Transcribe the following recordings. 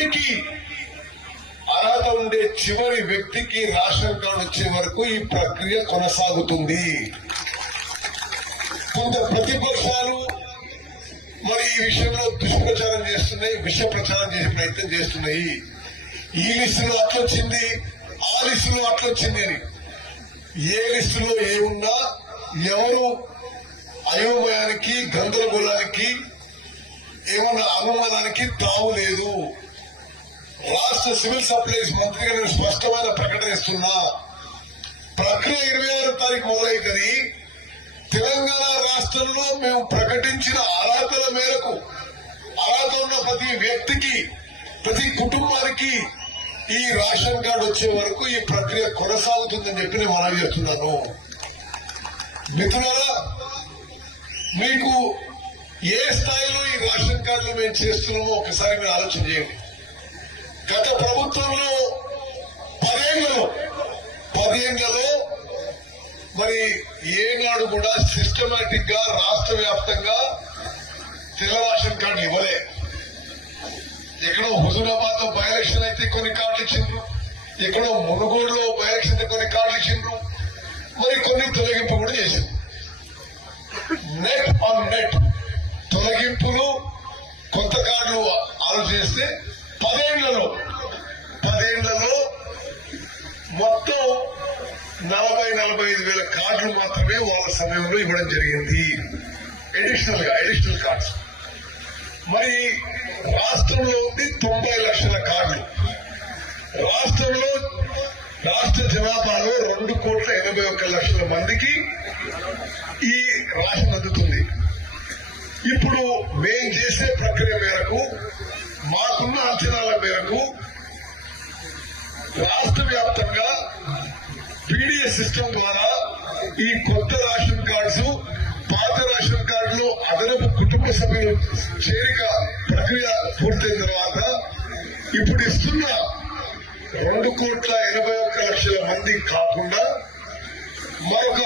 చివరికి అర్హత ఉండే చివరి వ్యక్తికి రేషన్ కార్డు వచ్చే వరకు ఈ ప్రక్రియ కొనసాగుతుంది. కొంత ప్రతిపక్షాలు మరి ఈ విషయంలో దుష్ప్రచారం చేస్తున్నాయి, విష ప్రచారం చేసే ప్రయత్నం చేస్తున్నాయి. ఈ లిస్టులో అట్లొచ్చింది, ఆ లిస్టులో అట్లొచ్చింది అని. ఏ లిస్టులో ఏమున్నా ఎవరు అయోమయానికి గందరగోళానికి ఏమన్నా అనుమానానికి తావు లేదు. రాష్ట్ర సివిల్ సప్లైస్ మంత్రిగా నేను స్పష్టమైన ప్రకటన ఇస్తున్నా. ప్రక్రియ 26వ తారీఖు మొదలైతుంది. తెలంగాణ రాష్ట్రంలో మేము ప్రకటించిన అర్హతల మేరకు అర్హత ఉన్న ప్రతి వ్యక్తికి, ప్రతి కుటుంబానికి ఈ రేషన్ కార్డు వచ్చే వరకు ఈ ప్రక్రియ కొనసాగుతుందని చెప్పి నేను మనవి చేస్తున్నాను. మిత్రులారా, మీకు ఏ స్థాయిలో ఈ రేషన్ కార్డులు మేము చేస్తున్నామో ఒకసారి మీరు ఆలోచన చేయండి. గత ప్రభుత్వంలో 10 ఏళ్లలో మరి ఏనాడు కూడా సిస్టమేటిక్ గా రాష్ట్ర వ్యాప్తంగా తెల్ల రేషన్ కార్డు ఇవ్వలే. ఎక్కడో హుజూరాబాద్ లో బై ఎలక్షన్ అయితే కొన్ని కార్డులు ఇచ్చిండ్రు, ఎక్కడో మునుగోడులో బై ఎలక్షన్ అయితే కొన్ని కార్డులు ఇచ్చిండ్రు, మరి కొన్ని తొలగింపు కూడా చేసింది. నెట్ ఆన్ నెట్ తొలగింపులు కొత్త కార్డులు ఆలోచిస్తే 10 ఏళ్లలో మొత్తం 40-45 వేల కార్డులు మాత్రమే వాళ్ళ సమయంలో ఇవ్వడం జరిగింది. Additional cards. మరి రాష్ట్రంలో ఉంది 90 లక్షల కార్డులు. రాష్ట్ర జనాభాలో 2,81,00,000 మందికి ఈ రేషన్ అందుతుంది. ఇప్పుడు మేం చేసే ప్రక్రియ మేరకు, మాకున్న అంచనాల మేరకు రాష్ట్ర వ్యాప్తంగా పీడీఎస్ సిస్టమ్ ద్వారా ఈ కొత్త రేషన్ కార్డ్స్, పాత రేషన్ కార్డులు అదనపు కుటుంబ సభ్యులు చేరిక ప్రక్రియ పూర్తయిన తర్వాత ఇప్పుడు ఇస్తున్న 2,81,00,000 మంది కాకుండా మరొక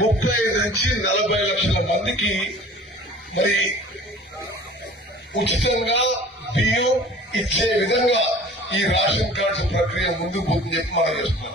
35 నుంచి 40 లక్షల మందికి మరి ఉచితంగా బియ్యం ఇచ్చే విధంగా ఈ రేషన్ కార్డ్స్ ప్రక్రియ ముందుకు పోతుందని చెప్పి మనం చేస్తున్నాం.